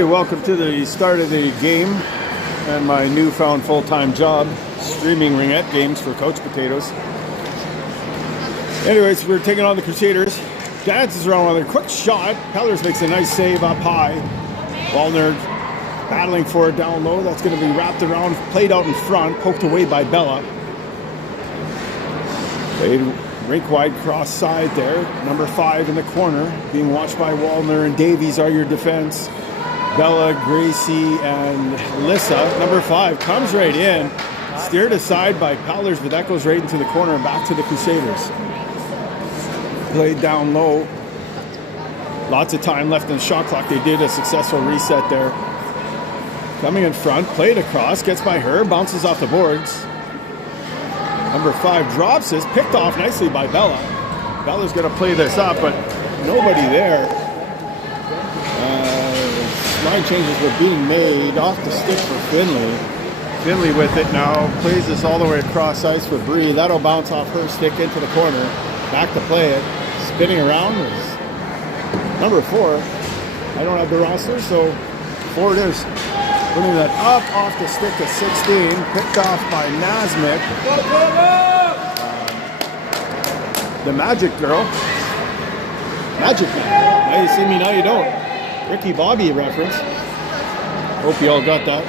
Hey, welcome to the start of the game and my newfound full-time job, streaming ringette games for Couch Potatoes. Anyways, we're taking on the Crusaders. Dances around on a quick shot. Pellers makes a nice save up high. Wallner battling for it down low. That's going to be wrapped around, played out in front, poked away by Bella. Played rink wide cross side there. Number 5 in the corner, being watched by Wallner and Davies are your defense. Bella, Gracie, and Alyssa. Number 5 comes right in. Steered aside by Pellers, but that goes right into the corner and back to the Crusaders. Played down low. Lots of time left in the shot clock. They did a successful reset there. Coming in front, played across, gets by her, bounces off the boards. Number 5 drops this, picked off nicely by Bella. Bella's going to play this up, but nobody there. Line changes were being made off the stick for Finley. Finley with it now, plays this all the way across ice for Bree. That'll bounce off her stick into the corner. Back to play it. Spinning around is number 4. I don't have the roster, so 4 it is. Putting that up off the stick to 16. Picked off by Nasmik. The Magic Girl. Magic Man. Now you see me, now you don't. Ricky Bobby reference. Hope you all got that.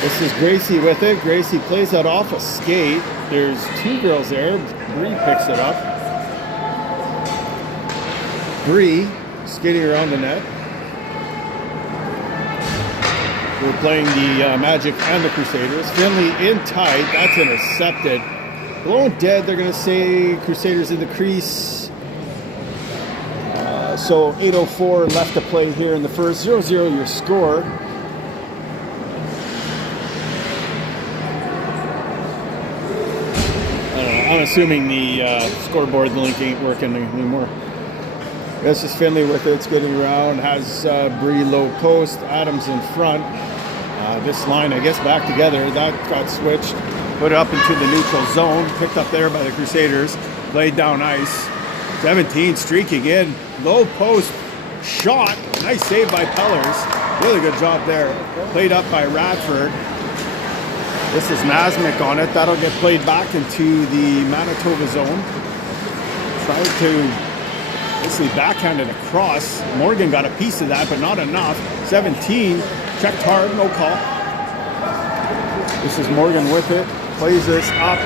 This is Gracie with it. Gracie plays that off a skate. There's 2 girls there. Bree picks it up. Bree skating around the net. We're playing the Magic and the Crusaders. Finley in tight. That's intercepted. Blown dead. They're going to say Crusaders in the crease. So 8:04 left to play here in the first. 0-0 your score. I'm assuming the scoreboard link ain't working anymore. This is Finley with it. It's getting around. Has Bree low post. Adams in front. This line, I guess, back together. That got switched. Put it up into the neutral zone. Picked up there by the Crusaders. Laid down ice. 17 streaking in. Low post shot. Nice save by Pellers. Really good job there. Played up by Radford. This is Nasmik on it. That'll get played back into the Manitoba zone. Tried to basically backhand it across. Morgan got a piece of that, but not enough. 17. Checked hard. No call. This is Morgan with it. Plays this up.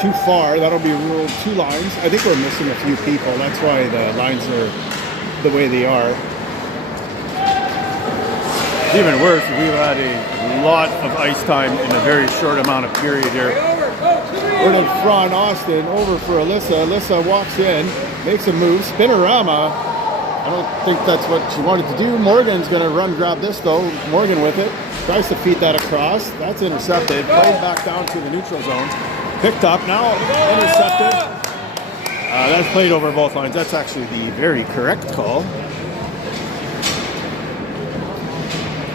Too far. That'll be ruled 2 lines. I think we're missing a few people. That's why the lines are the way they are. It's even worse. We've had a lot of ice time in a very short amount of period here. We're in front. Austin over for Alyssa. Alyssa walks in, makes a move. Spinorama. I don't think that's what she wanted to do. Morgan's going to run grab this though. Morgan with it. Tries to feed that across. That's intercepted. Played back down to the neutral zone. Picked up, now intercepted. That's played over both lines. That's actually the very correct call.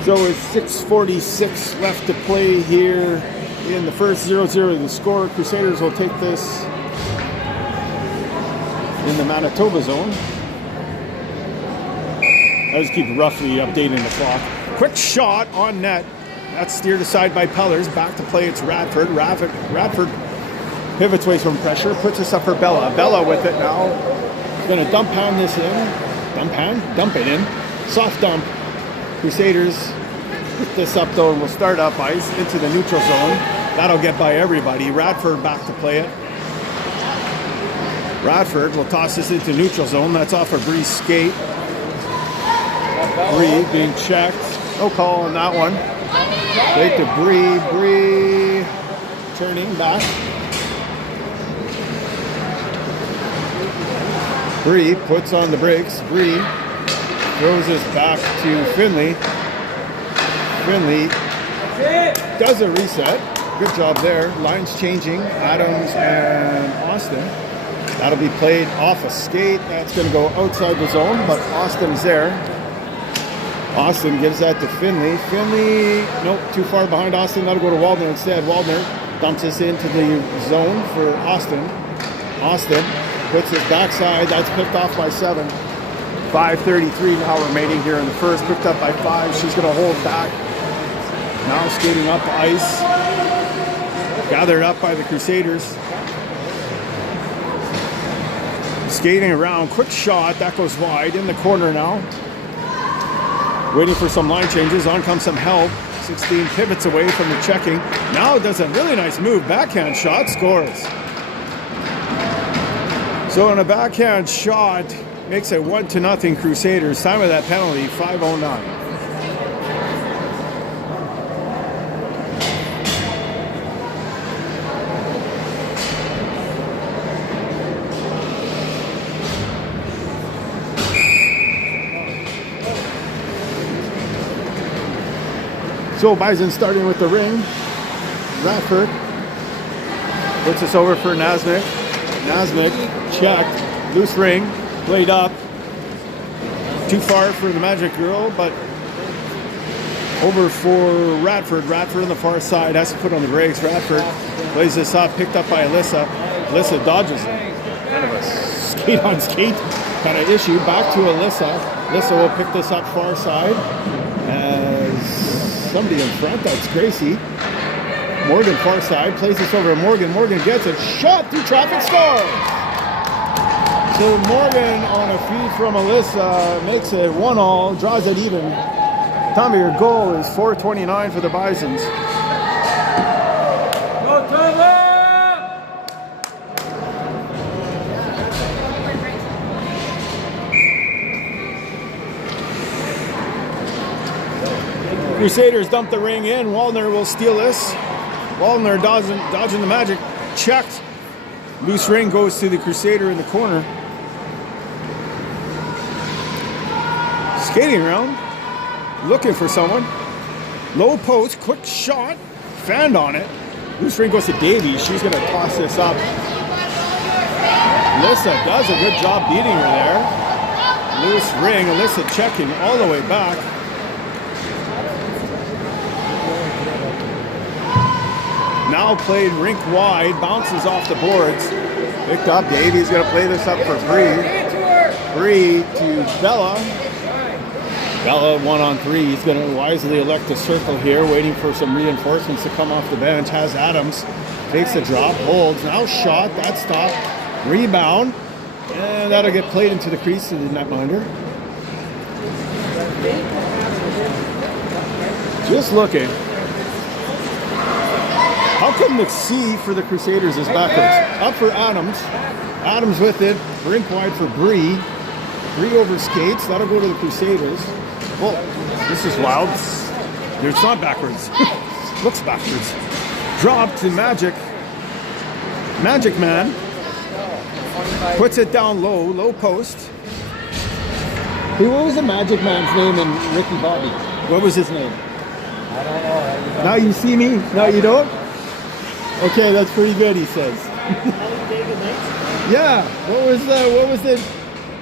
So it's 6:46 left to play here in the first. 0-0 the score. Crusaders will take this in the Manitoba zone. I just keep roughly updating the clock. Quick shot on net. That's steered aside by Pellers. Back to play, it's Radford. Radford pivots away from pressure, puts this up for Bella. Bella with it now. He's going to dump this in. Dump it in. Soft dump. Crusaders put this up though, and we'll start up ice into the neutral zone. That'll get by everybody. Radford back to play it. Radford will toss this into neutral zone. That's off of Bree's skate. Bree being checked. No call on that one. Right to Bree. Bree turning back. Bree puts on the brakes. Bree throws this back to Finley. Finley does a reset. Good job there. Lines changing. Adams and Austin. That'll be played off a skate. That's going to go outside the zone, but Austin's there. Austin gives that to Finley. Finley, nope, too far behind Austin. That'll go to Waldner instead. Waldner dumps this into the zone for Austin. Austin Puts his backside. That's picked off by 7. 5:33 now remaining here in the first. Picked up by 5. She's going to hold back. Now skating up ice. Gathered up by the Crusaders. Skating around. Quick shot. That goes wide. In the corner now. Waiting for some line changes. On comes some help. 16 pivots away from the checking. Now does a really nice move. Backhand shot. Scores. So in a backhand shot, makes it 1-0 Crusaders. Time of that penalty, 5:09. So Bison starting with the ring. Radford puts this over for Nasmik. Nasmik checked, loose ring, played up. Too far for the Magic Girl, but over for Radford. Radford on the far side has to put on the brakes. Radford plays this up, picked up by Alyssa. Alyssa dodges it. Kind of a skate on skate kind of issue. Back to Alyssa. Alyssa will pick this up far side. As somebody in front, that's Gracie. Morgan far side, plays this over to Morgan. Morgan gets it, shot through traffic, scores! So Morgan on a feed from Alyssa makes it 1-1, draws it even. Time of your goal is 4:29 for the Bisons. Crusaders dump the ring in. Wallner will steal this. Wallner dodging the Magic. Checked. Loose ring goes to the Crusader in the corner. Skating around. Looking for someone. Low post. Quick shot. Fanned on it. Loose ring goes to Davies. She's going to toss this up. Alyssa does a good job beating her there. Loose ring. Alyssa checking all the way back. Now played rink wide, bounces off the boards. Picked up, Davies going to play this up for Bree. Bree to Bella. Bella 1-on-3. He's going to wisely elect a circle here, waiting for some reinforcements to come off the bench. Has Adams, takes the drop, holds. Now shot, that stop. Rebound. And that'll get played into the crease to the netminder. Just looking. How come the C for the Crusaders is backwards? Up for Adams. Adams with it. Rink wide for Bree. Bree over skates. That'll go to the Crusaders. Well, this is wild. It's not backwards. Looks backwards. Drop to Magic. Magic Man. Puts it down low. Low post. Hey, what was the Magic Man's name in Ricky Bobby? What was his name? I don't know. Now you see me. Now you don't? Okay, that's pretty good, he says. Yeah, what was the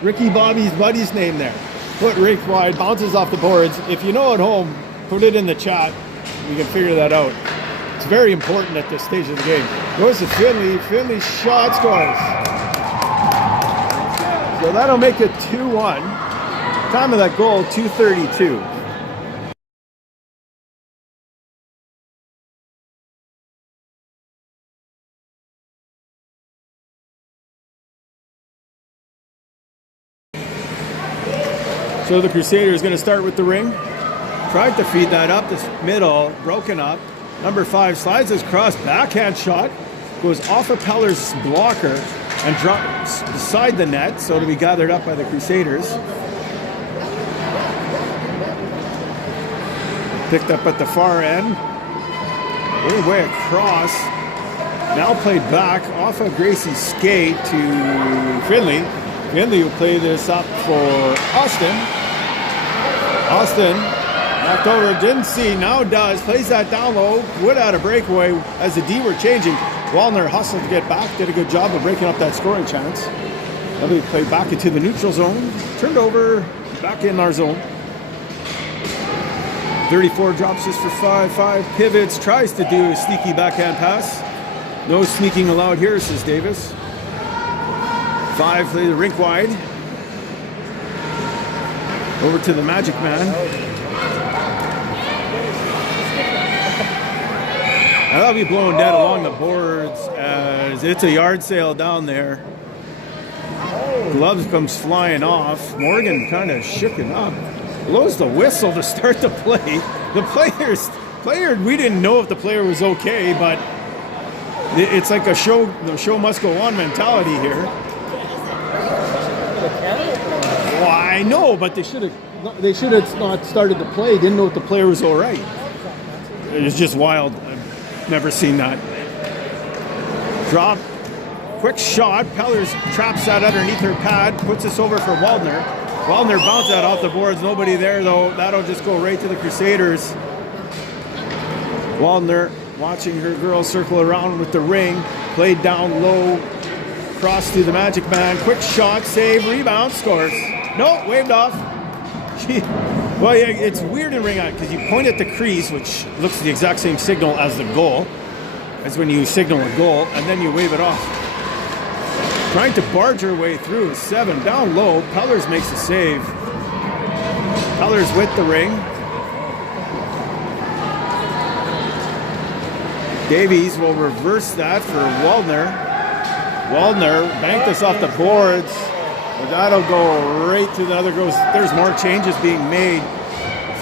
Ricky Bobby's buddy's name there? Put rink wide, bounces off the boards. If you know at home, put it in the chat. We can figure that out. It's very important at this stage of the game. Goes to Finley. Finley shot, scores. So that'll make it 2-1. Time of that goal, 2:32. So the Crusader is going to start with the ring. Tried to feed that up, this middle, broken up. Number 5 slides his cross, backhand shot, goes off of Peller's blocker and drops beside the net, so to be gathered up by the Crusaders. Picked up at the far end. Way across. Now played back off of Gracie's skate to Finley. Finley will play this up for Austin. Austin knocked over, didn't see, now does. Plays that down low, would add a breakaway as the D were changing. Wallner hustled to get back, did a good job of breaking up that scoring chance. Now we play back into the neutral zone, turned over, back in our zone. 34 drops just for 5 pivots, tries to do a sneaky backhand pass. No sneaking allowed here, says Davis. 5 play the rink wide. Over to the Magic Man. That'll be blowing dead along the boards as it's a yard sale down there. Gloves comes flying off. Morgan kind of shooken up. Blows the whistle to start the play. The player, we didn't know if the player was okay, but it's like a show. The show must go on mentality here. Well, I know, but they should have not started the play. Didn't know if the player was all right. It was just wild. I've never seen that. Drop. Quick shot. Pellers traps that underneath her pad. Puts this over for Waldner. Waldner bounced that off the boards. Nobody there, though. That'll just go right to the Crusaders. Waldner watching her girl circle around with the ring. Played down low. Cross to the Magic Man. Quick shot. Save. Rebound. Scores. No, waved off. Well, yeah, it's weird in ring out because you point at the crease, which looks the exact same signal as the goal, as when you signal a goal, and then you wave it off. Trying to barge her way through. 7 down low. Pellers makes a save. Pellers with the ring. Davies will reverse that for Waldner. Waldner banked this off the boards. But that'll go right to the other goes. There's more changes being made.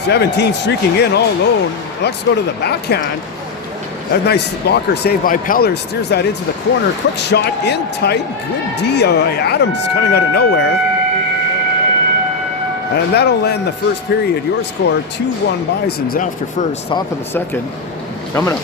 17 streaking in all alone. Let's go to the backhand. A nice blocker save by Pellers. Steers that into the corner. Quick shot in tight. Good D. Adams coming out of nowhere. And that'll end the first period. Your score 2-1 Bisons after first. Top of the second. Coming up.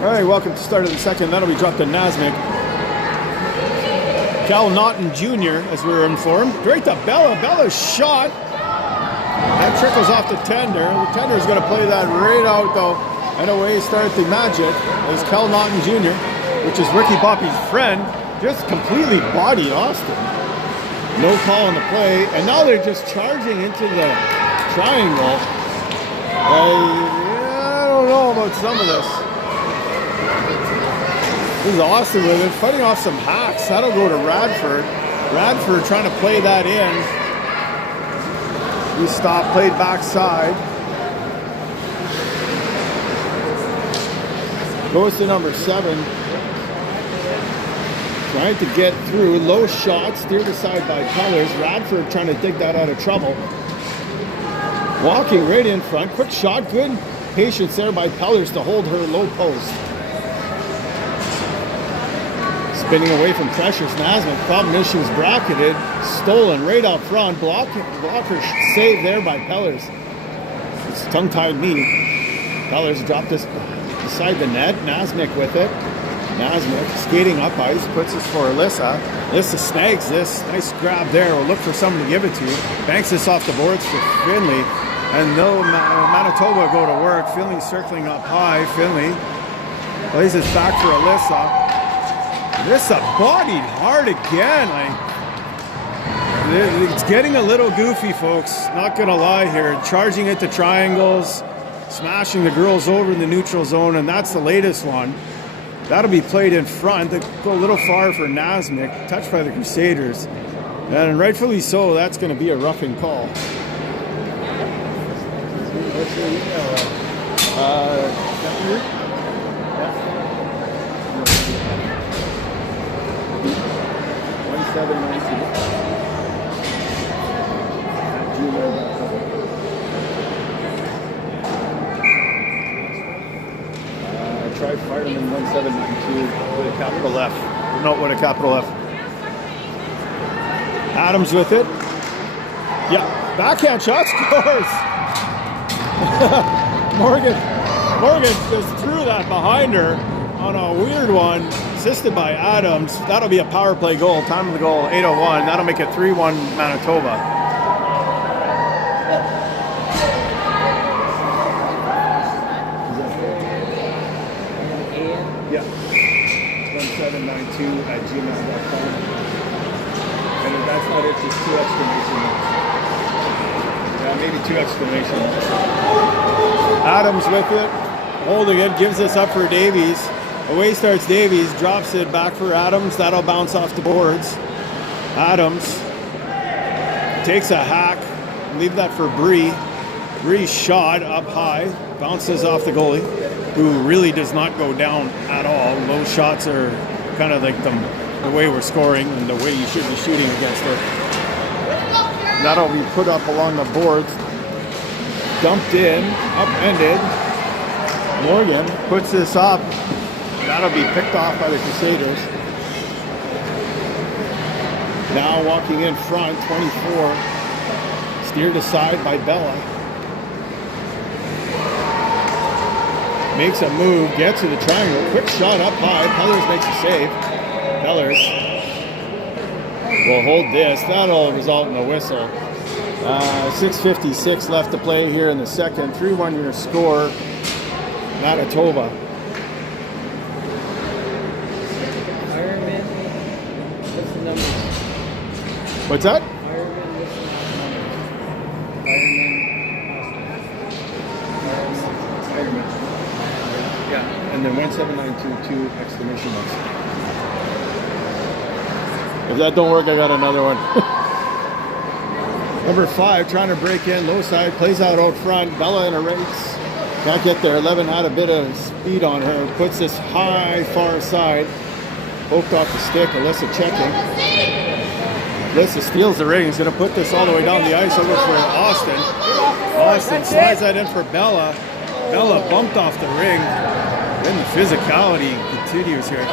All right, welcome to the start of the second. That'll be dropped to Nasmik. Cal Naughton Jr., as we were informed. Right to Bella. Bella's shot. That trickles off the tender. The tender is going to play that right out, though. And away starts the Magic as Cal Naughton Jr., which is Ricky Poppy's friend, just completely bodied Austin. No call on the play. And now they're just charging into the triangle. I don't know about some of this. This is Austin with it, fighting off some hacks. That'll go to Radford. Radford trying to play that in. He stopped, played backside. Goes to number 7. Trying to get through. Low shot, steered aside by Pellers. Radford trying to dig that out of trouble. Walking right in front. Quick shot, good patience there by Pellers to hold her low post. Spinning away from pressures, Nasmith. Problem is she was bracketed, stolen right out front. Blocker save there by Pellers. It's tongue-tied knee. Pellers dropped this beside the net. Nasmith with it. Nasmith skating up ice, puts this for Alyssa. Alyssa snags this. Nice grab there. We'll look for someone to give it to. Banks this off the boards for Finley. And no, Manitoba go to work. Finley circling up high. Finley plays this back for Alyssa. Alyssa bodied hard again. It's getting a little goofy, folks. Not gonna lie here. Charging it to triangles, smashing the girls over in the neutral zone, and that's the latest one. That'll be played in front. They go a little far for Nasmith, touched by the Crusaders. And rightfully so, that's going to be a roughing call. What's your email? 1792. Try Fireman 1792 with a capital F. Not with a capital F. Adams with it. Yeah, backhand shot, scores. Morgan just threw that behind her on a weird one, assisted by Adams. That'll be a power play goal. Time of the goal, 8:01. That'll make it 3-1 Manitoba. Yeah, 1792@gmail.com. And if that's not it, just 2 exclamation marks. Yeah, maybe 2 exclamation marks. Adams with it, holding it, gives this up for Davies. Away starts Davies, drops it back for Adams. That'll bounce off the boards. Adams takes a hack, leave that for Bree. Bree's shot up high, bounces off the goalie, who really does not go down at all. Those shots are kind of like the way we're scoring and the way you should be shooting against it. That'll be put up along the boards. Dumped in, upended. Morgan puts this up. That'll be picked off by the Crusaders. Now walking in front, 24. Steered aside by Bella. Makes a move, gets to the triangle. Quick shot up high. Pellers makes a save. Pellers will hold this. That'll result in a whistle. 6:56 left to play here in the second. 3-1 your score. Manitoba. Ironman, what's the number? What's that? Ironman, what's the number? Ironman. Yeah, and then 17922 exclamation marks. If that don't work, I got another one. Number 5 trying to break in, low side, plays out front. Bella in a race. Can't get there. 11 had a bit of speed on her. Puts this high, far side. Poked off the stick. Alyssa checking. Alyssa steals the ring. He's going to put this all the way down the ice over for Austin. Austin slides that in for Bella. Bella bumped off the ring. Then the physicality continues here.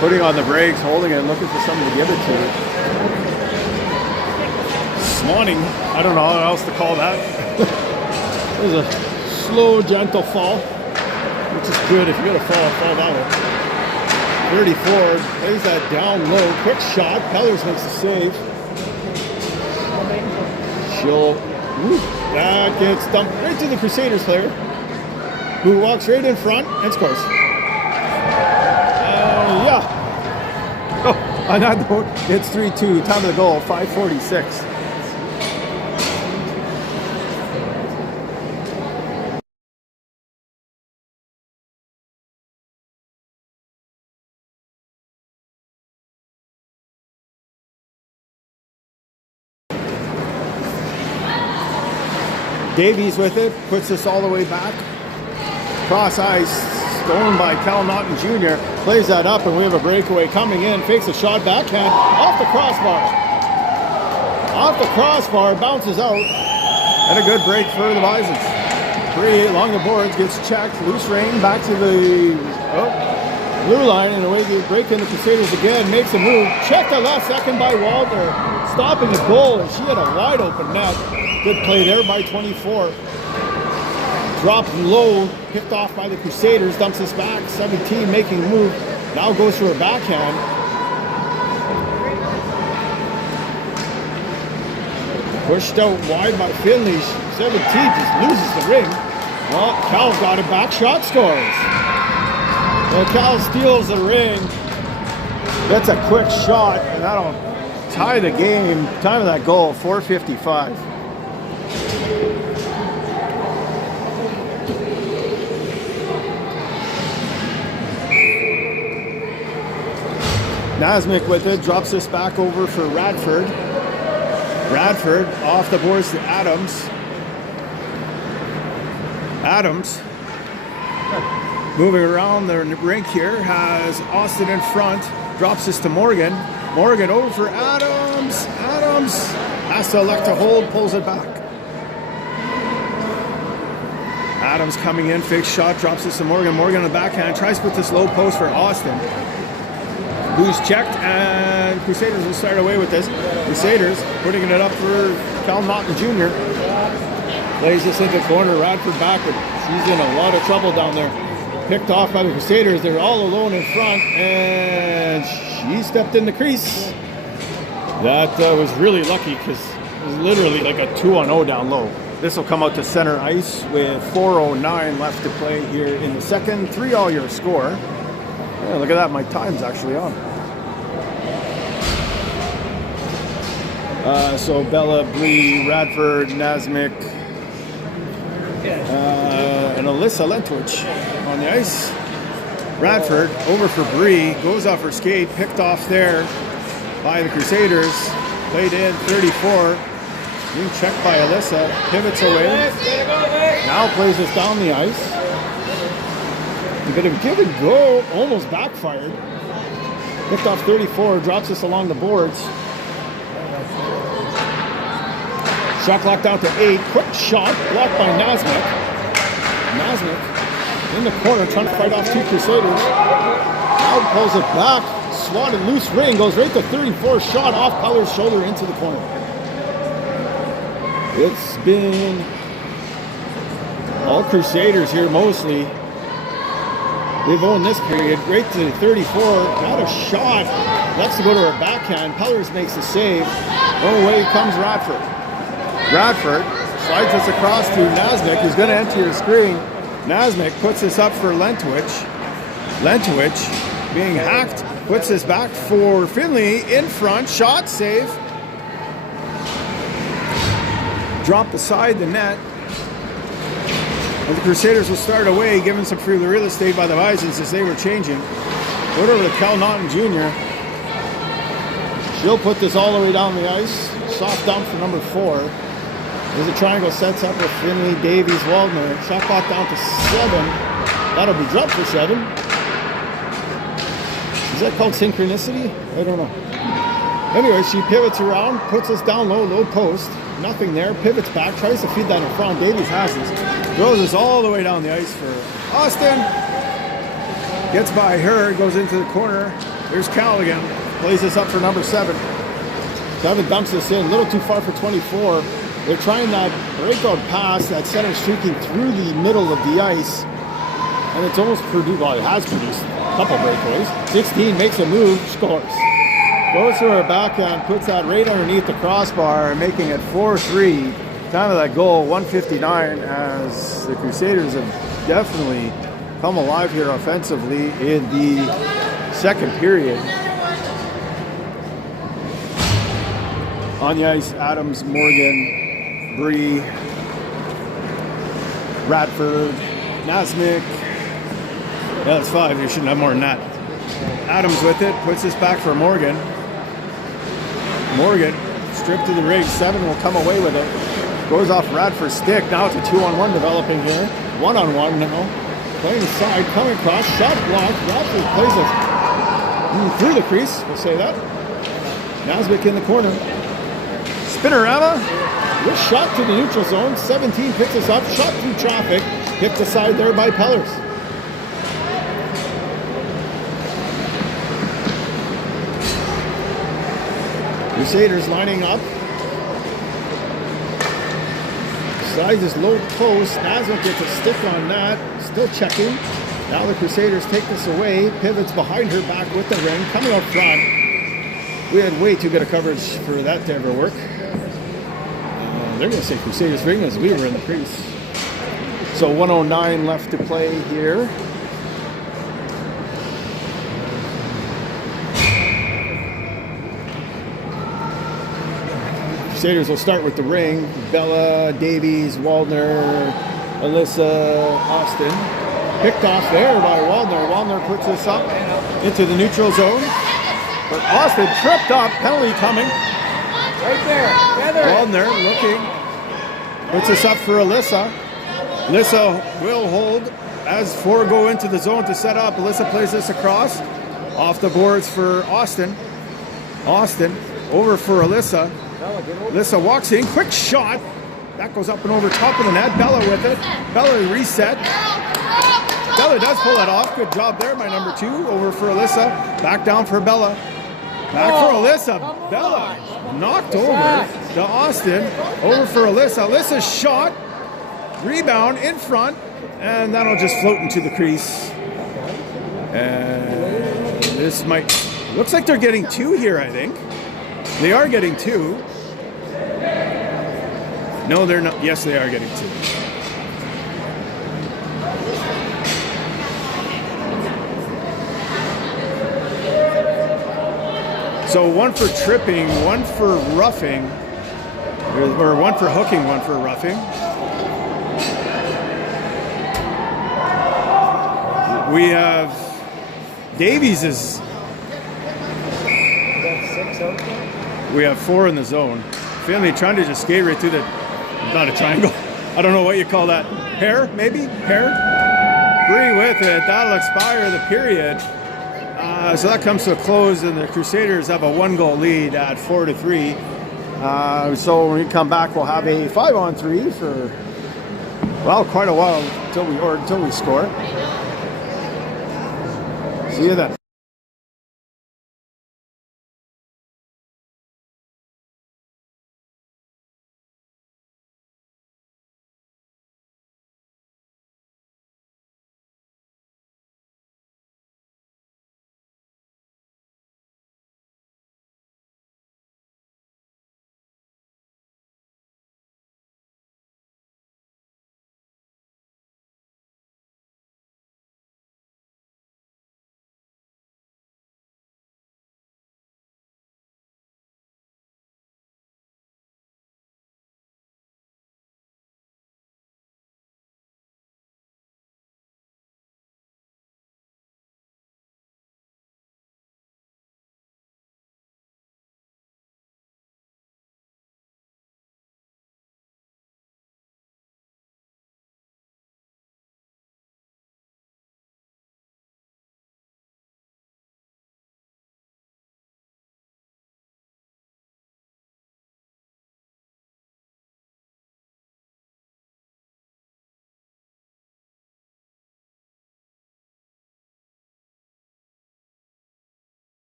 Putting on the brakes, holding it, looking for someone to give it to. Swanning, I don't know how else to call that. It was a slow, gentle fall, which is good. If you're going to fall that way. 34, plays that down low, quick shot. Pellers makes the save. That gets dumped right to the Crusaders player, who walks right in front and scores. Yeah. Oh, on that note, it's 3-2. Time of the goal, 5:46. Davies with it, puts this all the way back. Cross ice, stolen by Cal Naughton Jr. Plays that up, and we have a breakaway coming in. Fakes a shot, backhand, off the crossbar. Off the crossbar, bounces out. And a good break for the Bisons. Bree along the boards gets checked. Loose ring back to the blue line, and away they break in the Crusaders again. Makes a move. Checked the last second by Walter. Stopping the goal, and she had a wide open net. Good play there by 24. Dropped low, picked off by the Crusaders. Dumps this back. 17 making a move. Now goes for a backhand. Pushed out wide by Finley. 17 just loses the ring. Well, Cal got it back. Shot scores. Well, Cal steals the ring. Gets a quick shot, and that'll tie the game. Time of that goal, 4:55. Nasmik with it. Drops this back over for Radford. Radford off the boards to Adams. Adams moving around the rink here, has Austin in front, drops this to Morgan. Morgan over for Adams. Adams has to elect to hold, pulls it back. Adams coming in, fake shot, drops this to Morgan. Morgan on the backhand, tries to put this low post for Austin. Who's checked, and Crusaders will start away with this. Crusaders putting it up for Cal Naughton Jr. Plays this into the corner, Radford back, but she's in a lot of trouble down there. Picked off by the Crusaders. They're all alone in front, and she stepped in the crease. That was really lucky because it was literally like a 2-on-0 down low. This will come out to center ice with 4:09 left to play here in the second. 3-all your score. Yeah, look at that, my time's actually on. So Bella, Bree, Radford, Nasmik, and Alyssa Lentwich on the ice. Radford over for Bree, goes off her skate, picked off there by the Crusaders, played in 34, being checked by Alyssa, pivots away, now plays this down the ice. A bit of give and go, almost backfired. Picked off 34, drops this along the boards. Shot clock down to 8. Quick shot, blocked by Nasmik. Nasmik in the corner, trying to fight off two Crusaders. Now pulls it back, swatted loose ring, goes right to 34. Shot off Peller's shoulder into the corner. It's been all Crusaders here mostly. They've owned this period, right to 34, got a shot, lets it go to her backhand, Pellers makes the save, away comes Radford. Radford slides this across to Nasmik, who's going to enter your screen. Nasmik puts this up for Lentwich. Lentwich being hacked, puts this back for Finley, in front, shot, save. Drop beside the net. And the Crusaders will start away, given some free real estate by the Bisons as they were changing. Put over to Cal Naughton Jr. She'll put this all the way down the ice. Soft dump for number 4. There's a triangle sets up with Finley, Davies, Waldner. Shot clock down to 7. That'll be dropped for 7. Is that called synchronicity? I don't know. Anyway, she pivots around, puts us down low, low post. Nothing there, pivots back, tries to feed that in front. Davies has this. Throws this all the way down the ice for Austin. Gets by her, goes into the corner. There's Cal again. Plays this up for number 7. 7 dumps this in, a little too far for 24. They're trying that breakout pass, that center streaking through the middle of the ice. And it's almost produced, well, it has produced a couple breakaways. 16 makes a move, scores. Goes to her backhand, puts that right underneath the crossbar, making it 4-3. Time of that goal, 1:59, as the Crusaders have definitely come alive here offensively in the second period. On the ice, Adams, Morgan, Bree, Radford, Nasmik. Yeah, that's 5. You shouldn't have more than that. Adams with it, puts this back for Morgan. Morgan, stripped to the rig. 7 will come away with it. Goes off Radford's stick. Now it's a 2-on-1 developing here. 1-on-1 now. Playing the side, coming across, shot blocked. Radford plays it through the crease, we'll say that. Nasmik in the corner. Spinorama. This shot to the neutral zone. 17 picks us up. Shot through traffic. Hit aside there by Pellers. Crusaders lining up. Slides his low post. Nazwick gets a stick on that. Still checking. Now the Crusaders take this away. Pivots behind her back with the ring. Coming up front. We had way too good a coverage for that to ever work. They're going to say Crusaders ring as we were in the crease. So 109 left to play here. Crusaders will start with the ring. Bella, Davies, Waldner, Alyssa, Austin. Picked off there by Waldner. Waldner puts this up into the neutral zone. But Austin tripped up. Penalty coming. Right there. Feather. Waldner looking. Puts this up for Alyssa. Alyssa will hold as four go into the zone to set up. Alyssa plays this across. Off the boards for Austin. Austin over for Alyssa. Alyssa walks in, quick shot. That goes up and over top of the net. Bella with it. Bella reset. Bella does pull it off. Good job there, my number 2. Over for Alyssa. Back down for Bella. Back for Alyssa. Bella knocked over to Austin. Over for Alyssa. Alyssa's shot. Rebound in front. And that'll just float into the crease. And this might... Looks like they're getting 2 here, I think. They are getting 2. No, they're not. Yes, they are getting 2. So 1 for tripping, 1 for roughing, or 1 for hooking, 1 for roughing. We have Davies is... We have 4 in the zone. Finley trying to just skate right through the, not a triangle. I don't know what you call that. Pair, maybe? Pair? Bree with it. That'll expire the period. So that comes to a close, and the Crusaders have a 1-goal lead at 4-3. So when we come back, we'll have a 5-on-3 for, well, quite a while until we score. See you then.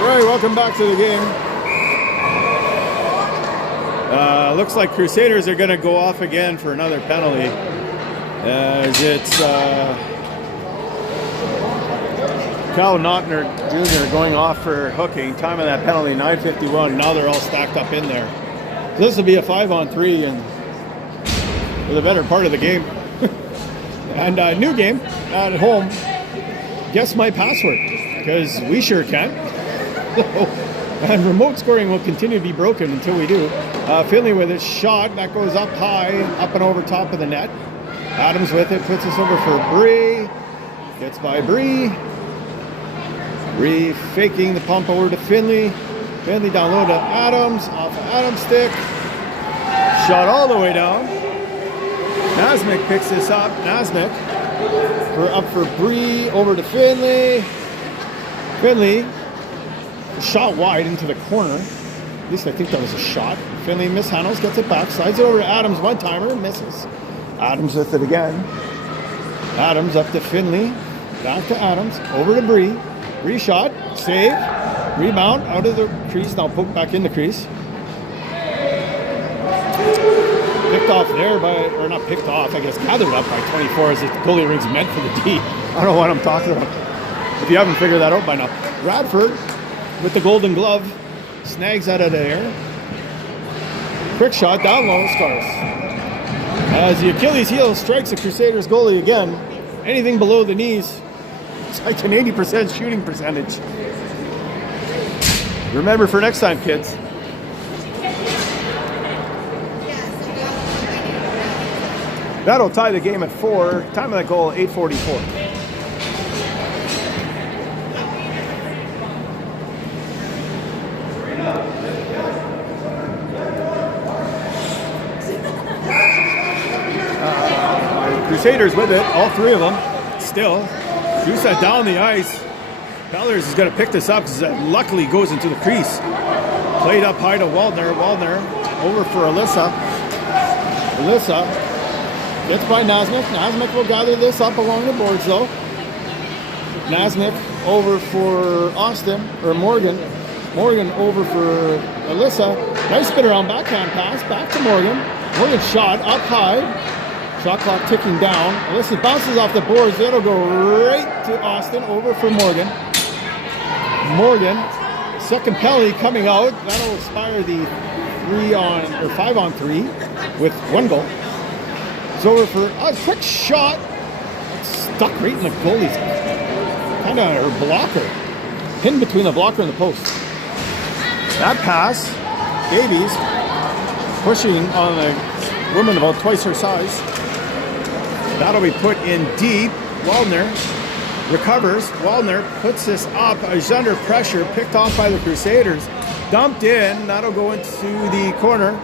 Right, welcome back to the game. Looks like Crusaders are going to go off again for another penalty. As it's Cal Notner Jr. going off for hooking. Time of that penalty, 9:51. Now they're all stacked up in there. So this will be a 5-on-3 and for the better part of the game. And a new game at home. Guess my password, because we sure can't. And remote scoring will continue to be broken until we do. Finley with his shot. That goes up high, up and over top of the net. Adams with it, puts us over for Bree. Gets by Bree. Bree faking the pump over to Finley. Finley down low to Adams. Off of Adams' stick. Shot all the way down. Nasmik picks this up. Nasmik up for Bree. Over to Finley. Finley. Shot wide into the corner. At least I think that was a shot. Finley mishandles, gets it back, slides it over to Adams, one-timer, misses. Adams with it again. Adams up to Finley, back to Adams, over to Bree. Bree shot, save, rebound, out of the crease, now poked back in the crease. Picked off there by, or not picked off, I guess gathered up by 24 as the goalie ring's meant for the D. I don't know what I'm talking about. If you haven't figured that out by now. Bradford with the golden glove, snags out of there. Quick shot, down low, scores. As the Achilles heel strikes the Crusaders goalie again, anything below the knees, it's like an 80% shooting percentage. Remember for next time, kids. That'll tie the game at 4. Time of that goal, 8:44. Crusaders with it, all three of them. Still, shoots that down the ice. Bellers is going to pick this up because that luckily goes into the crease. Played up high to Waldner. Waldner over for Alyssa. Alyssa gets by Nasmik. Nasmik will gather this up along the boards though. Nasmik over for Austin, or Morgan. Morgan over for Alyssa. Nice spin around backhand pass, back to Morgan. Morgan shot up high. Shot clock ticking down. Alyssa bounces off the boards. That'll go right to Austin. Over for Morgan. Morgan. Second penalty coming out. That'll expire the 5-on-3 with 1 goal. It's over for a quick shot. It's stuck right in the goalie's kind of her blocker. Pinned between the blocker and the post. That pass. Davies pushing on a woman about twice her size. That'll be put in deep. Waldner recovers. Waldner puts this up. He's under pressure. Picked off by the Crusaders. Dumped in. That'll go into the corner.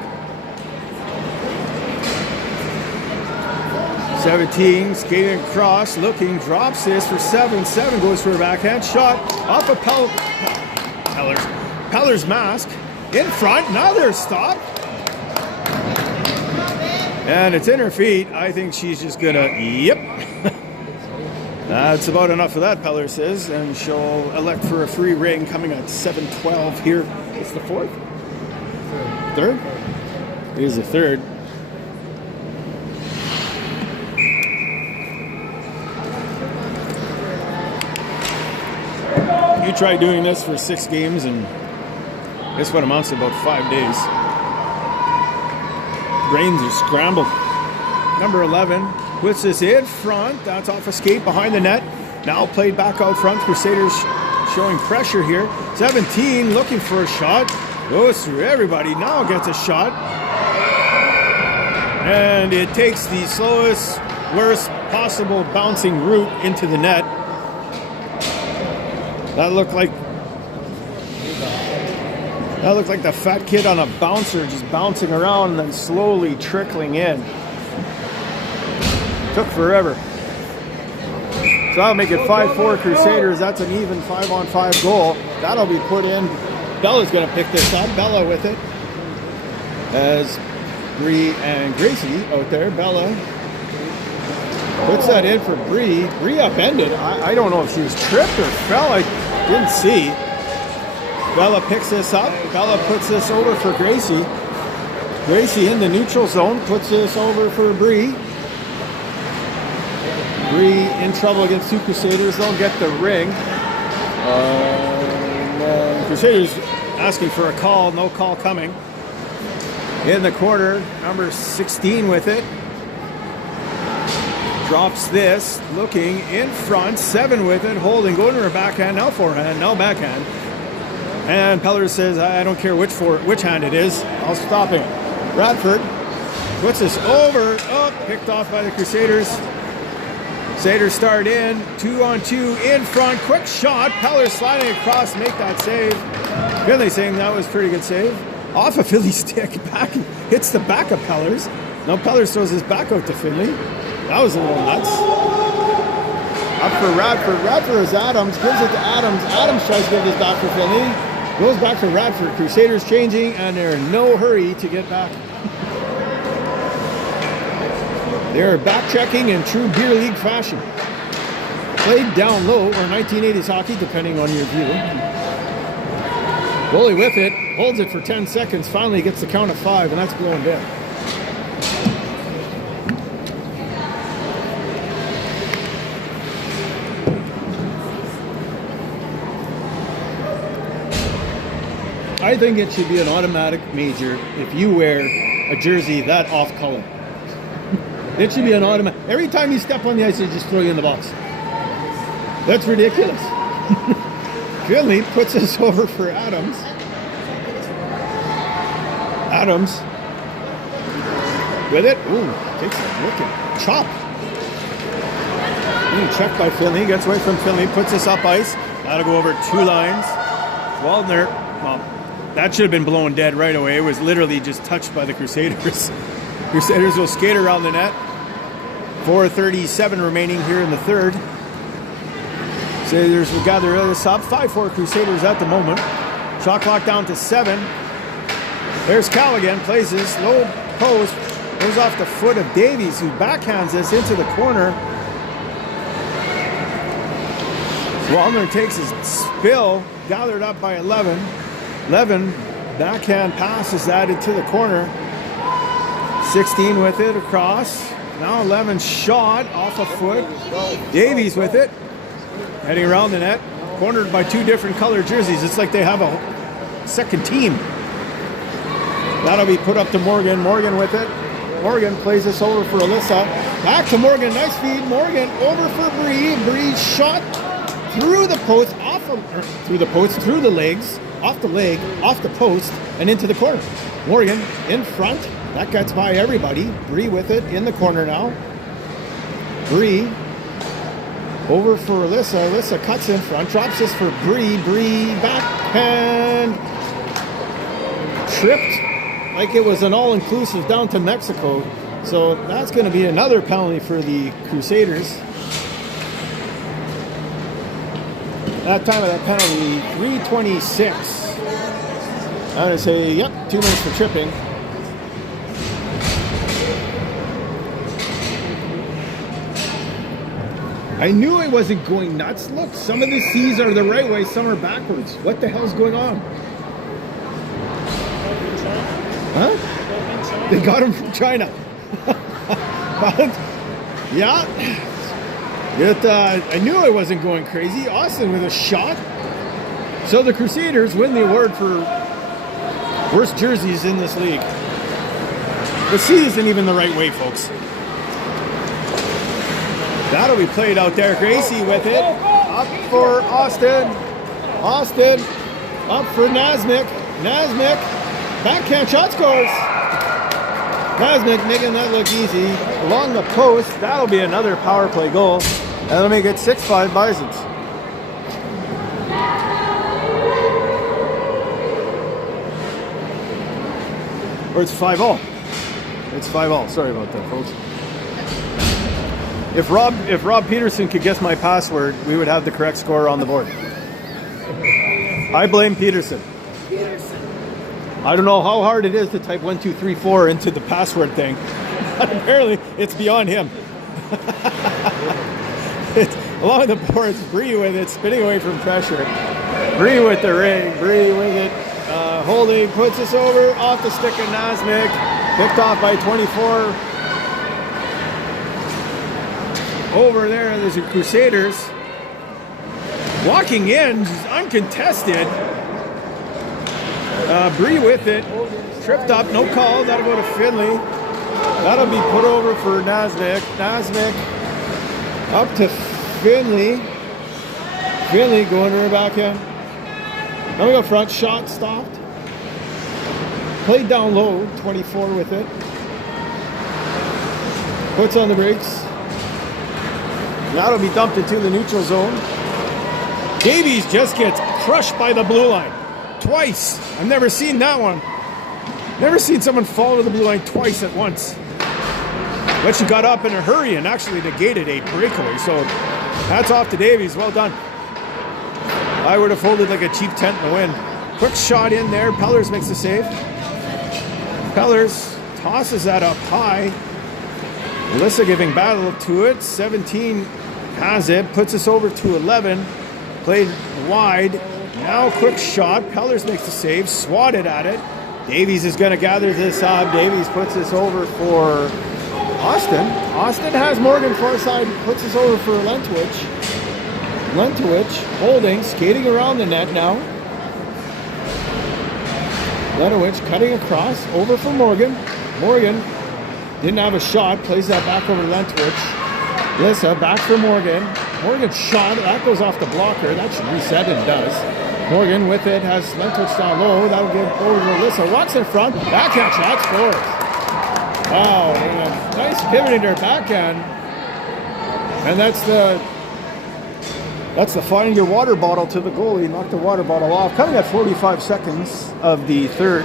17 skating across. Looking. Drops this for 7. 7 goes for a backhand shot. Off of Peller's mask. In front. Now they're stopped. And it's in her feet. I think she's just gonna, yep. That's about enough for that, Peller says. And she'll elect for a free ring coming at 7:12 here. It's the 4th? Third? It is the 3rd. You try doing this for 6 games and guess what amounts to about 5 days. Brains are scrambled. Number 11 puts this in front. That's off a skate behind the net. Now played back out front. Crusaders showing pressure here. 17 looking for a shot. Goes through everybody. Now gets a shot. And it takes the slowest, worst possible bouncing route into the net. That looked like the fat kid on a bouncer just bouncing around and then slowly trickling in. Took forever. So that'll make it 5-4 Crusaders. That's an even 5-on-5 goal. That'll be put in. Bella's going to pick this up. Bella with it. As Bree and Gracie out there. Bella puts that in for Bree. Bree upended. I don't know if she was tripped or fell. I didn't see. Bella picks this up. Bella puts this over for Gracie. Gracie in the neutral zone puts this over for Bree. Bree in trouble against two Crusaders. They'll get the ring. Crusaders asking for a call. No call coming. In the corner, number 16 with it. Drops this, looking in front, 7 with it, holding, going to her backhand, now forehand, now backhand. And Peller says, I don't care which hand it is, I'll stop it. Radford puts this over, picked off by the Crusaders. Crusaders start in, 2-on-2 in front, quick shot, Peller sliding across, make that save. Finley saying that was a pretty good save. Off of Philly's stick, back, hits the back of Pellers. Now Pellers throws his back out to Finley. That was a little nuts. Up for Radford. Radford is Adams. Gives it to Adams. Adams tries to give this back for Finley. Goes back to Radford. Crusaders changing, and they're in no hurry to get back. They're back checking in true beer league fashion. Played down low, or 1980s hockey, depending on your view. Goalie with it. Holds it for 10 seconds. Finally gets the count of 5, and that's blowing down. I think it should be an automatic major if you wear a jersey that off color. It should be an automatic. Every time you step on the ice, they just throw you in the box. That's ridiculous. Finley puts this over for Adams. Adams with it. Ooh, takes a look at chop. Checked by Finley. Gets away from Finley. Puts this up ice. That'll go over 2 lines. Waldner. Well, that should have been blown dead right away. It was literally just touched by the Crusaders. Crusaders will skate around the net. 4:37 remaining here in the third. Crusaders will gather this up. 5-4 Crusaders at the moment. Shot clock down to 7. There's Callaghan. Plays this low post. Goes off the foot of Davies, who backhands this into the corner. Wallner takes his spill. Gathered up by 11. 11 backhand passes that into the corner. 16 with it across. Now 11 shot off a foot. Davies with it. Heading around the net. Cornered by 2 different colored jerseys. It's like they have a second team. That'll be put up to Morgan. Morgan with it. Morgan plays this over for Alyssa. Back to Morgan. Nice feed. Morgan over for Bree. Bree shot through the post. Through the legs. Off the leg, off the post, and into the corner. Morgan in front. That gets by everybody. Bree with it in the corner now. Bree over for Alyssa. Alyssa cuts in front. Drops this for Bree. Bree backhand. Tripped like it was an all-inclusive down to Mexico. So that's going to be another penalty for the Crusaders. That time of that penalty, 3:26. I'm going to say, yep, 2 minutes for tripping. I knew I wasn't going nuts. Look, some of the C's are the right way, some are backwards. What the hell's going on? Huh? They got him from China. But, yeah. I knew I wasn't going crazy. Austin with a shot. So the Crusaders win the award for worst jerseys in this league. The C isn't even the right way, folks. That'll be played out there. Gracie with it. Up for Austin. Austin. Up for Nasmik. Nasmik. Backhand shot scores. Nasmik making that look easy. Along the post. That'll be another power play goal. That'll make it 6-5 Bisons. Or it's 5-all. It's 5-all. Sorry about that, folks. If Rob Peterson could guess my password, we would have the correct score on the board. I blame Peterson. I don't know how hard it is to type 1, 2, 3, 4 into the password thing. But apparently, it's beyond him. Along the boards, Bree with it, spinning away from pressure. Bree with the ring. Bree with it. Holding, puts us over, off the stick of Nasmik. Picked off by 24. Over there, there's the Crusaders. Walking in, uncontested. Bree with it. Tripped up, no call. That'll go to Finley. That'll be put over for Nasvik. Nasvik up to Finley. Finley going to her backhand. Now we go front. Shot stopped. Played down low. 24 with it. Puts on the brakes. That'll be dumped into the neutral zone. Davies just gets crushed by the blue line. Twice. I've never seen that one. Never seen someone fall to the blue line twice at once. But she got up in a hurry and actually negated a breakaway. So hats off to Davies. Well done. I would have folded like a cheap tent in the wind. Quick shot in there. Pellers makes the save. Pellers tosses that up high. Alyssa giving battle to it. 17 has it. Puts us over to 11. Played wide. Now quick shot. Pellers makes the save. Swatted at it. Davies is going to gather this up. Davies puts this over for Austin. Austin has Morgan far side. Puts this over for Lentwich. Lentwich holding. Skating around the net now. Lentwich cutting across. Over for Morgan. Morgan didn't have a shot. Plays that back over to Lentwich. Alyssa back for Morgan. Morgan shot. That goes off the blocker. That should reset and does. Morgan with it has Lentwich down low. That'll give over to Alyssa. Walks in front. Backhand shot scores. Wow. Nice pivoting to her backhand. And that's the finding your water bottle to the goalie. Knocked the water bottle off. Coming at 45 seconds of the third.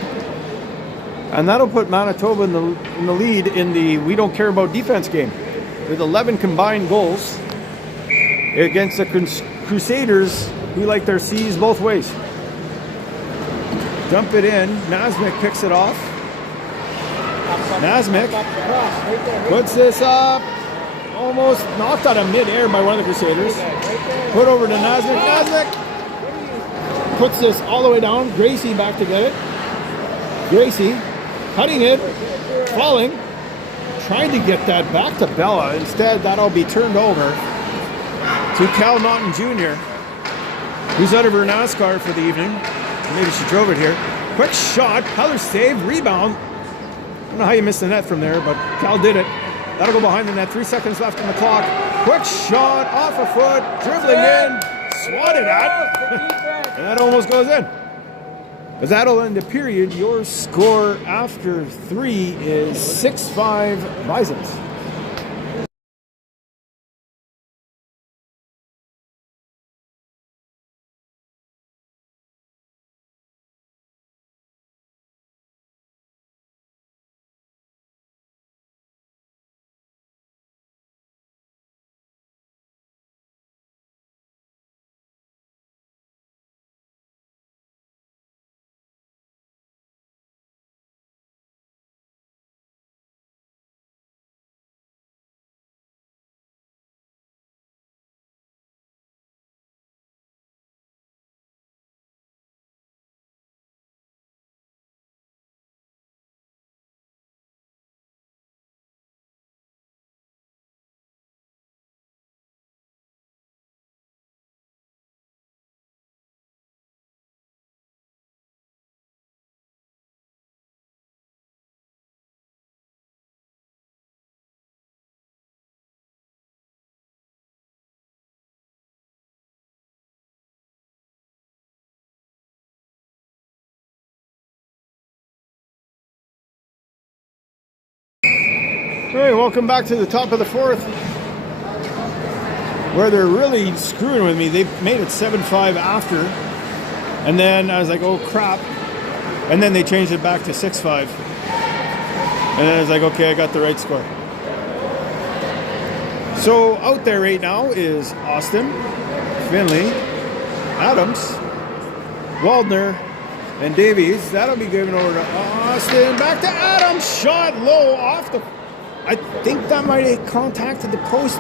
And that'll put Manitoba in the lead in the we don't care about defense game. With 11 combined goals against the Crusaders, who like their C's both ways. Dump it in. Nasmik picks it off. Nasmik puts this up. Almost knocked out of midair by one of the Crusaders. Put over to Nasmik. Nasmik puts this all the way down. Gracie back to get it. Gracie cutting it. Falling. Trying to get that back to Bella. Instead, that'll be turned over to Cal Naughton Jr., who's out of her NASCAR for the evening. Maybe she drove it here. Quick shot. Peller save. Rebound. I don't know how you missed the net from there, but Cal did it. That'll go behind the net. 3 seconds left on the clock. Quick shot. Off a foot. Dribbling in. Swatted at. And that almost goes in. But that'll end the period. Your score after 3 is 6-5 Bisons. All right, welcome back to the top of the fourth, where they're really screwing with me. They made it 7-5 after, and then I was like, oh crap, and then they changed it back to 6-5, and then I was like, okay, I got the right score. So out there right now is Austin, Finley, Adams, Waldner, and Davies. That'll be given over to Austin. Back to Adams. Shot low off the... I think that might have contacted the post.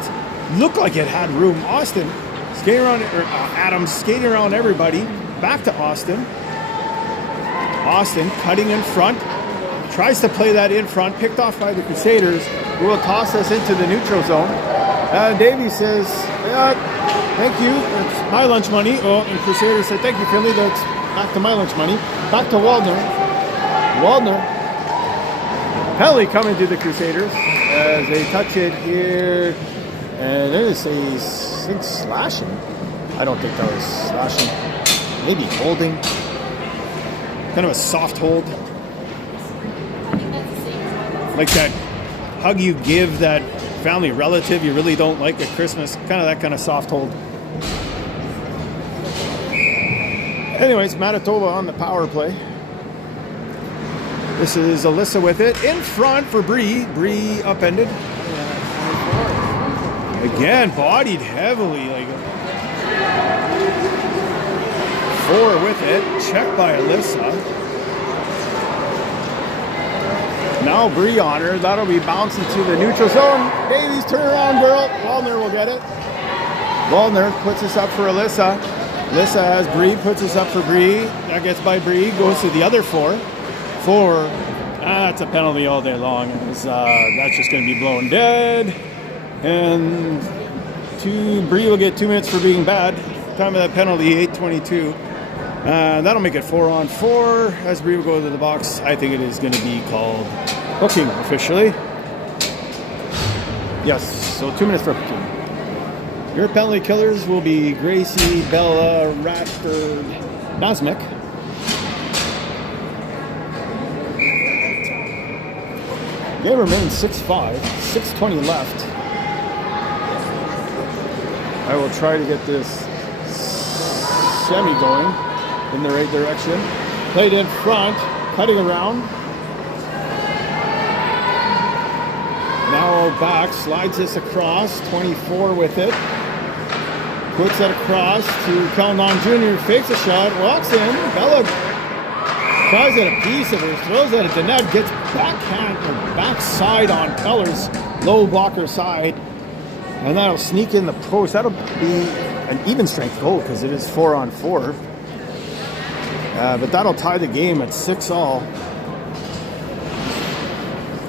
Looked like it had room. Austin skating around, or Adams skating around everybody. Back to Austin. Austin cutting in front. tries to play that in front, picked off by the Crusaders, who will toss us into the neutral zone. Davies says, thank you, that's my lunch money. Oh, and Crusaders said, thank you, Finley, that's back to my lunch money. Back to Waldner. Penalty coming to the Crusaders as they touch it here. And there is a slashing. I don't think that was slashing. Maybe holding. Kind of a soft hold. Like that hug you give that family relative you really don't like at Christmas. Kind of that kind of soft hold. Anyways, Manitoba on the power play. This is Alyssa with it. In front for Bree. Bree upended. Again, bodied heavily. Like 4 with it. Checked by Alyssa. Now Bree on her. That'll be bouncing to the neutral zone. Davies, turn around, girl. Waldner will get it. Waldner puts this up for Alyssa. Alyssa has Bree, puts this up for Bree. That gets by Bree. Goes to the other 4. 4. That's a penalty all day long. That's just going to be blown dead. And Bree will get 2 minutes for being bad. Time of that penalty, 8:22. That'll make it 4-on-4. As Bree will go to the box, I think it is going to be called hooking officially. Yes, so 2 minutes for hooking. Your penalty killers will be Gracie, Bella, Radford, Nasmik. Game remains 6-5, 6:20 left. I will try to get this semi going in the right direction. Played in front, cutting around. Now back, slides this across, 24 with it. Puts that across to Kelnon Jr., fakes a shot, walks in. Bella tries at a piece of it, throws it at the net, gets backhand or backside on Peller's low blocker side. And that'll sneak in the post. That'll be an even strength goal because it is 4-on-4. But that'll tie the game at 6-all.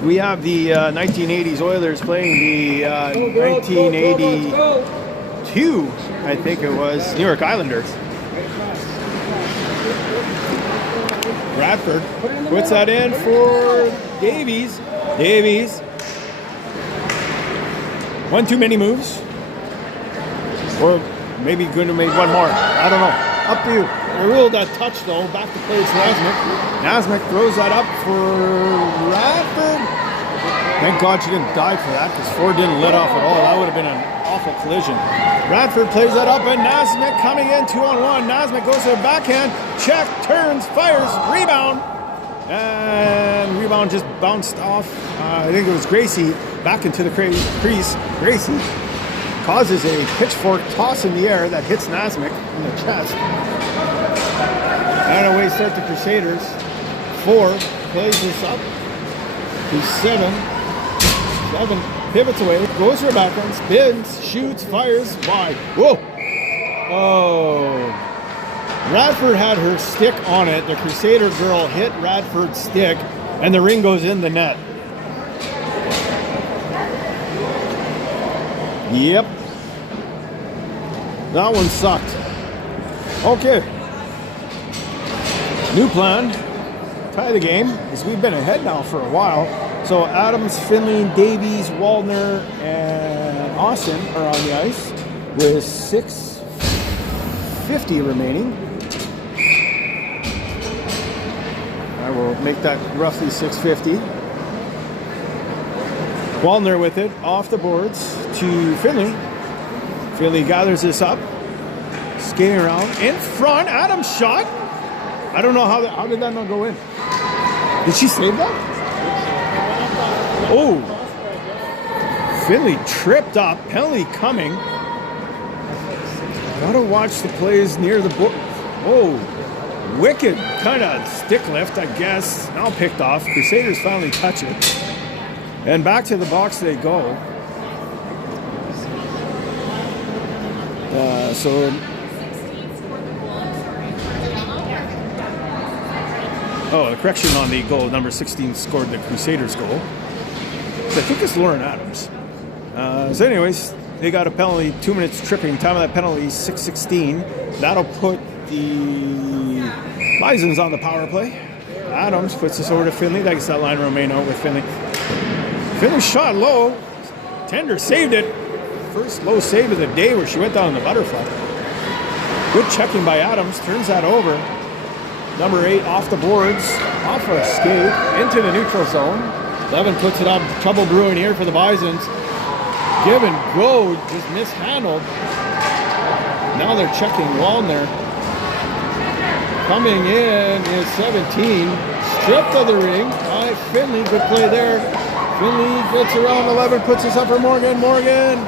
We have the 1980s Oilers playing the 1982, I think it was, New York Islanders. Bradford puts that in for Davies. Davies. One too many moves. Or maybe going to make one more. I don't know. Up to you. I ruled that touch though. Back to play it's Nasmik. Nasmik throws that up for Radford. Thank God she didn't die for that because Ford didn't let off at all. That would have been an awful collision. Radford plays that up and Nasmik coming in 2-on-1. Nasmik goes to the backhand. Check, turns, fires, rebound. And rebound just bounced off. I think it was Gracie back into the crease. Gracie causes a pitchfork toss in the air that hits Nasmik in the chest. And away start the Crusaders. 4 plays this up to 7. 7 pivots away, goes for a backhand, spins, shoots, fires, wide. Whoa! Oh. Radford had her stick on it. The Crusader girl hit Radford's stick, and the ring goes in the net. Yep. That one sucked. Okay. New plan. Tie the game, because we've been ahead now for a while. So Adams, Finley, Davies, Waldner, and Austin are on the ice with 6:50 remaining. I will make that roughly 6:50. Waldner with it, off the boards to Finley. Finley gathers this up, skating around, in front, Adams shot. I don't know how did that not go in? Did she save that? Oh, Finley tripped up, penalty coming. Gotta watch the plays near the board. Oh, wicked kind of stick lift, I guess. Now picked off. Crusaders finally touch it. And back to the box they go. Oh, the correction on the goal. Number 16 scored the Crusaders goal. So I think it's Lauren Adams. So anyways, they got a penalty, 2 minutes tripping. Time of that penalty, 6:16. That'll put the Bisons on the power play. Adams puts this over to Finley. That gets that line remain out with Finley. Finley shot low. Tender saved it. First low save of the day where she went down in the butterfly. Good checking by Adams. Turns that over. Number 8 off the boards. Off a skate. Into the neutral zone. Levin puts it up. Trouble brewing here for the Bisons. Give and go. Just mishandled. Now they're checking Wallner. Coming in is 17. Stripped of the ring by Finley. Good play there. Finley gets around 11. Puts this up for Morgan. Morgan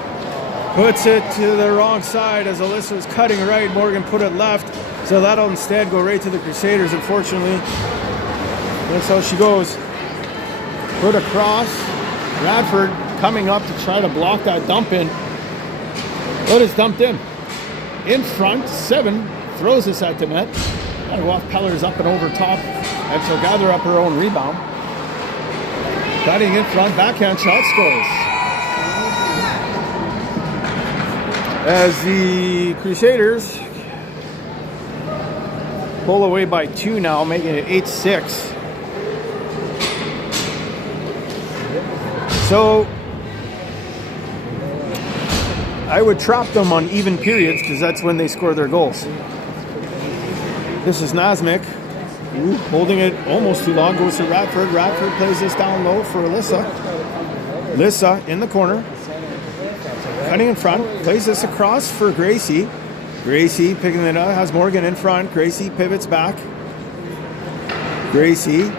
puts it to the wrong side as Alyssa was cutting right. Morgan put it left. So that'll instead go right to the Crusaders, unfortunately. That's how she goes. Put across. Radford coming up to try to block that dump in. But it's dumped in. In front, 7 throws this at the net. Gotta go off Pellers up and over top. And she'll gather up her own rebound. Cutting in front, backhand shot, scores. As the Crusaders pull away by 2 now, making it 8-6. So I would trap them on even periods because that's when they score their goals. This is Nasmik. Ooh, holding it almost too long, goes to Radford. Radford plays this down low for Alyssa. Alyssa in the corner. Cutting in front, plays this across for Gracie. Gracie picking it up, has Morgan in front. Gracie pivots back. Gracie.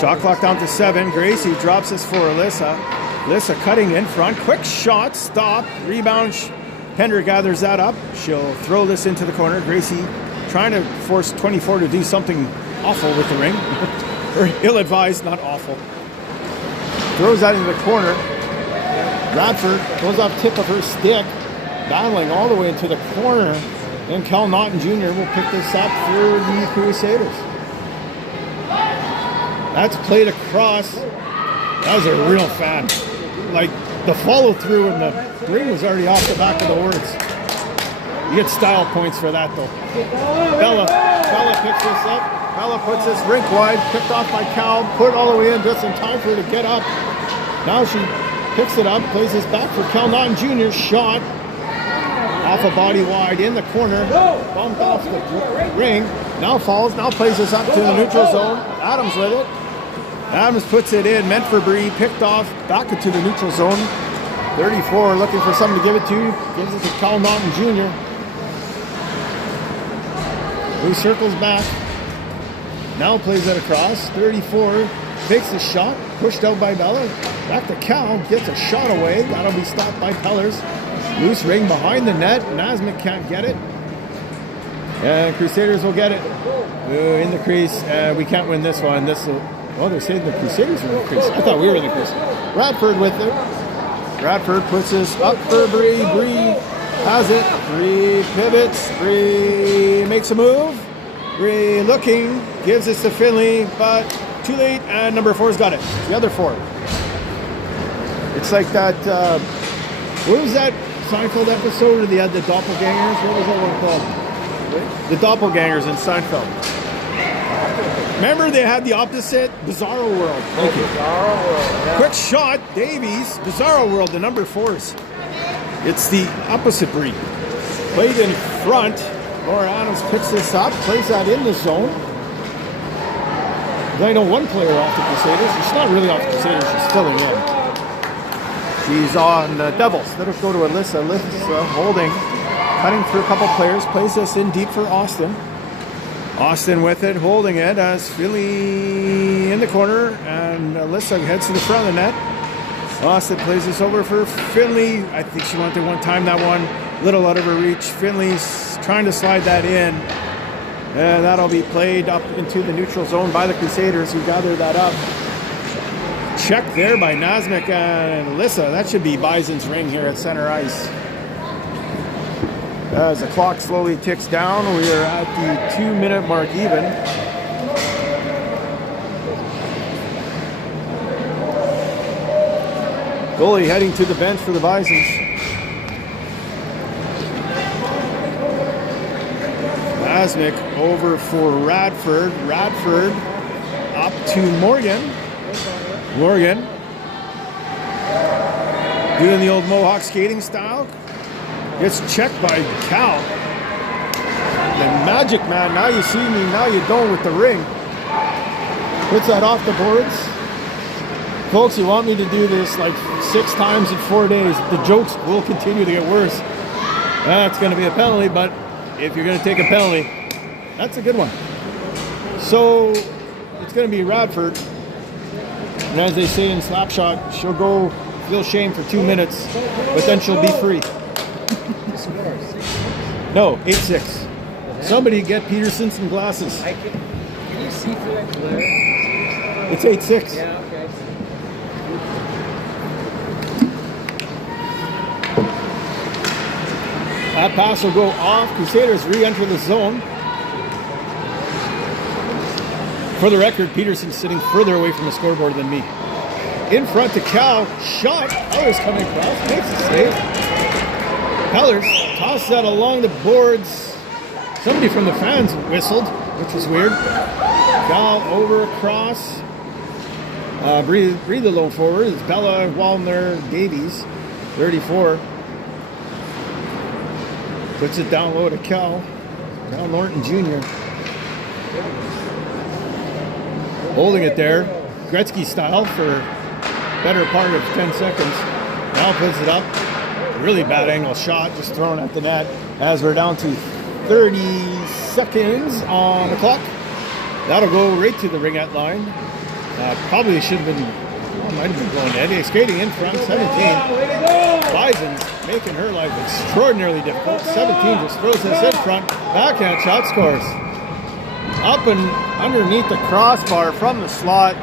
Shot clock down to 7. Gracie drops this for Alyssa. Alyssa cutting in front. Quick shot, stop, rebound. Pender gathers that up. She'll throw this into the corner. Gracie trying to force 24 to do something awful with the ring. Or ill-advised, not awful. Throws that into the corner. Radford goes off tip of her stick, battling all the way into the corner. And Cal Naughton Jr. will pick this up for the Crusaders. That's played across. That was a real fan. Like, the follow-through and the ring was already off the back of the words. You get style points for that, though. Bella picks this up. Bella puts this rink wide, picked off by Cal, put all the way in just in time for her to get up. Now she picks it up, plays this back for Cal Naughton Jr. Shot off a body wide in the corner, bumped off the ring. Now falls, now plays this up to the neutral zone. Adams with it. Adams puts it in, meant for Bree, picked off, back into the neutral zone. 34, looking for something to give it to. Gives it to Cal Naughton Jr. He circles back. Now plays it across. 34, takes the shot, pushed out by Bella. Back to Cal, gets a shot away. That'll be stopped by Pellers. Loose ring behind the net. Nasmik can't get it. And Crusaders will get it. In the crease. We can't win this one. Well, they're saying the Crusaders were in the crease. I thought we were in the crease. Radford with it. Radford puts this up for Bree. Bree has it. Bree pivots. Bree makes a move. Bree looking. Gives this to Finley, but too late. And number 4's got it. The other 4. It's like that. What was that Seinfeld episode where they had the doppelgangers? What was that one called? The doppelgangers in Seinfeld. Remember they had the opposite? Bizarro World. Thank you. Bizarro World. Yeah. Quick shot. Davies. Bizarro World, the number 4s. It's the opposite breed. Played in front. Laura Adams picks this up. Plays that in the zone. I know one player off the Crusaders. She's not really off the Crusaders. She's filling in. She's on the Devils. Let us go to Alyssa. Alyssa holding. Cutting through a couple players. Plays this in deep for Austin. Austin with it, holding it as Philly in the corner, and Alyssa heads to the front of the net. Austin plays this over for Finley. I think she wanted to one-time that one. Little out of her reach. Finley's trying to slide that in. And that'll be played up into the neutral zone by the Crusaders, who gather that up. Check there by Nasmik and Alyssa. That should be Bison's ring here at center ice. As the clock slowly ticks down, we are at the 2-minute mark even. Goalie heading to the bench for the Bisons. Masnick over for Radford. Radford up to Morgan. Morgan doing the old Mohawk skating style. Gets checked by Cal. The Magic Man, now you see me, now you don't with the ring. Puts that off the boards. Folks, you want me to do this like 6 times in 4 days. The jokes will continue to get worse. That's going to be a penalty, but if you're going to take a penalty, that's a good one. So it's going to be Radford. And as they say in Slapshot, she'll go feel shame for 2 minutes, but then she'll be free. No, 8-6. Somebody get Peterson some glasses. Can you see through that glare? It's 8-6. Yeah, okay. That pass will go off. Crusaders re-enter the zone. For the record, Peterson's sitting further away from the scoreboard than me. In front to Cal. Shot. Pellers coming across. Makes the save. Pellers tosses that along the boards. Somebody from the fans whistled, which was weird. Cal over across. Breathe a little forward. It's Bella Wallner Davies, 34. Puts it down low to Cal. Cal Norton Jr. Holding it there. Gretzky style for better part of 10 seconds. Now puts it up. Really bad angle shot, just thrown at the net. As we're down to 30 seconds on the clock. That'll go right to the ringette line. Probably should have been, might have been going to Eddie. Skating in front, 17. Bison's making her life extraordinarily difficult. 17 just throws this in front. Backhand shot, scores. Up and underneath the crossbar from the slot.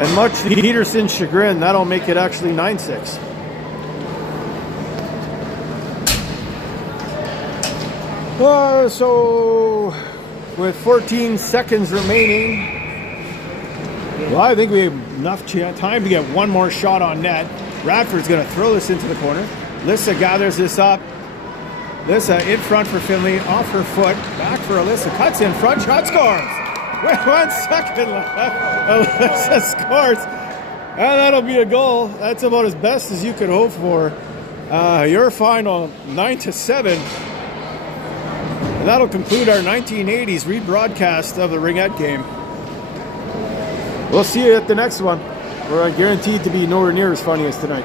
And much to Peterson's chagrin, that'll make it actually 9-6. So, with 14 seconds remaining, well, I think we have enough time to get one more shot on net. Radford's going to throw this into the corner. Alyssa gathers this up. Alyssa in front for Finley, off her foot, back for Alyssa, cuts in front, shot scores! With 1 second left, Alyssa scores. And that'll be a goal. That's about as best as you could hope for. Your final 9-7. And that'll conclude our 1980s rebroadcast of the Ringette game. We'll see you at the next one, where I'm guaranteed to be nowhere near as funny as tonight.